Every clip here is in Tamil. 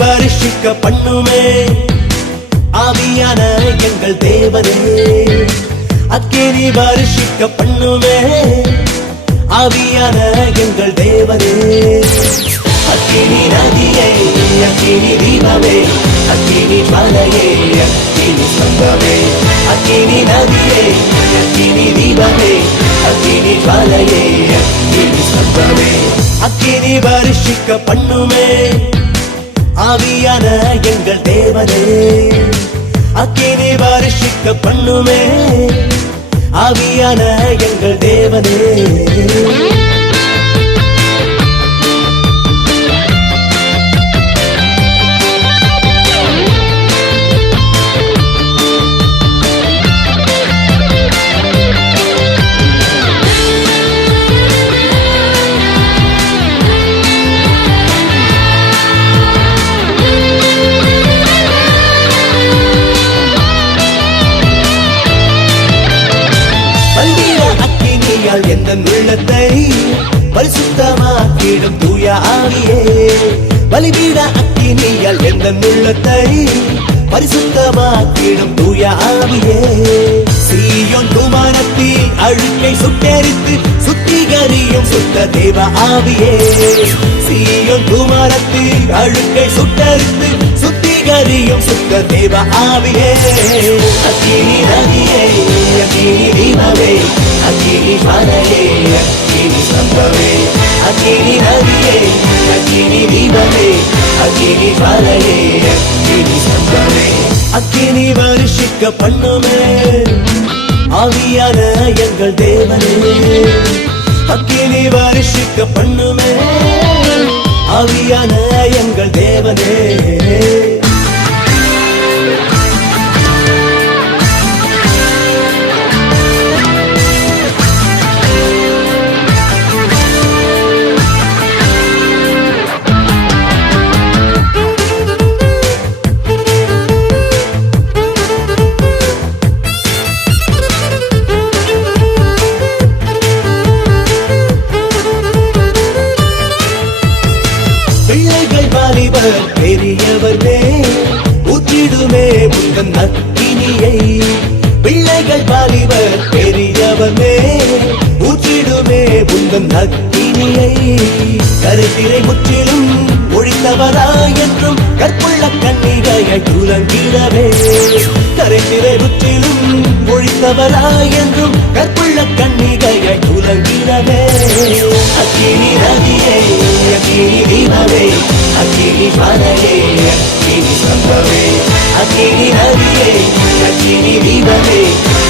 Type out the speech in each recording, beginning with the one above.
வருஷிக்க பண்ணுமே ஆவியான எங்கள் தேவனே, அக்கினி வருஷிக்க பண்ணுமே ஆவியான எங்கள் தேவனே. அக்கினி நதியே, அக்கினி தீபமே, அக்கினி மலையே, அக்கினி சொந்தமே. அக்கினி நதியே, அக்கினி தீபமே, அக்கினி மலையே, அக்கினி சொந்தமே. அக்கினி வருஷிக்க பண்ணுமே ஆவியான எங்கள் தேவனே, அக்கினி வருஷிக்க பண்ணுமே ஆவியான எங்கள் தேவனே. எந்த உள்ளத்தை பரிசுத்தமாக்கிடும் தூய ஆவியே, பலிபீட அக்கினியால் எந்த உள்ளத்தை பரிசுத்தமாக்கிடும் தூய ஆவியே. சீயோன் குமாரத்தில் அழுக்கை சுட்டெரித்து சுத்திகரியும் சுத்த தேவ ஆவியே. சீயோன் குமாரத்தில் அழுக்கை சுட்டெரித்து சுத்திகரியும் சுத்த தேவ ஆவியே. அக்கினி நதியே, அக்கினி தீபமே, அக்கினி மலையே, அக்கினி சம்பவே. அக்கினி நதியே, அக்கினி தீபமே, அக்கினி மலையே, அக்கினி சம்பவே. அக்கினி வருஷிக்க பண்ணுமே ஆவியான எங்கள் தேவனே, அக்கினி வருஷிக்க பண்ணுமே ஆவியான எங்கள் தேவனே. பெரியவர்வே ஊற்றிடுமே முந்தன் அக்கினியை. பிள்ளைகள் வாலிபர் பெரியவர்வே ஊற்றிடுமே முந்தன் அக்கினியை. கருத்திரை முற்றிலும் ஒழித்தவரா என்றும் கற்புள்ள கன்னிகையை துலங்கிடவே. கருத்திரை முற்றிலும் ஒழித்தவரா என்றும் கற்புள்ள கன்னிகையை துலங்கிடவே. அக்கினி நதியே, அக்கினி தீபமே, அக்கினி மலையே, அக்கினி சம்பவே. அக்கினி நதியே, அக்கினி தீபமே,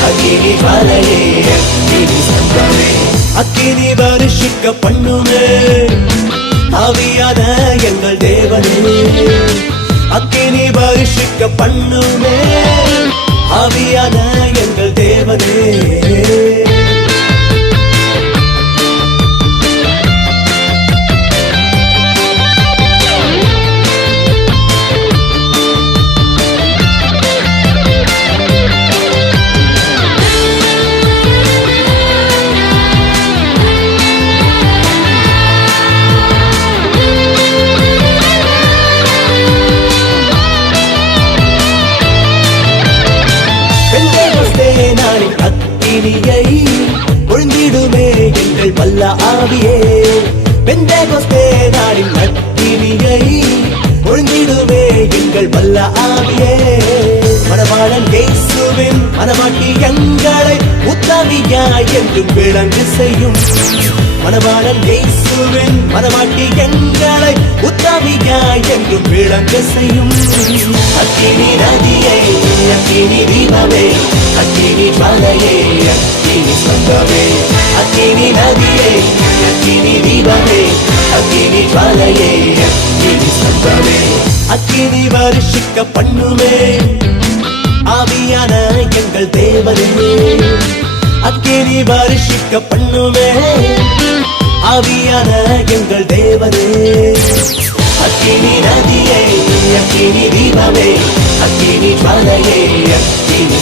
அக்கினி மலையே, அக்கினி சம்பவே. அக்கினி வருஷிக்க பண்ணுமே ஆவியான எங்கள் தேவனே, அக்கினி வருஷிக்க பண்ணுமே ஆவியான எங்கள் தேவனே. அக்கினியை ஒழுங்கிடுமே எங்கள் வல்ல ஆவியே. பெந்தேகோஸ்தே நாளின் அக்கினியை ஒழுங்கிடுமே எங்கள் வல்ல ஆவியே. மணவாளன் இயேசுவின் மணவாட்டி எங்களை உத்தமியாய் என்றும் விளங்கு செய்யும். மணவாளன் இயேசுவின் மணவாட்டி எங்களை உத்தமியாய் என்றும் விளங்கு செய்யும். அக்கினி நதியை, அக்கினி தீபமே, அக்கினி ஜுவாலையே அக்கினி ஸ்தம்பமே அக்கினி நதியே அக்கினி தீபமே அக்கினி ஜுவாலையே அக்கினி ஸ்தம்பமே அக்கினி வருஷிக்க பண்ணுமே ஆவியான எங்கள் தேவனே அக்கினி வருஷிக்க பண்ணுமே ஆவியான எங்கள் தேவனே அக்கினி நதியே அக்கினி தீபமே அக்கினி ஜுவாலையே அக்கினி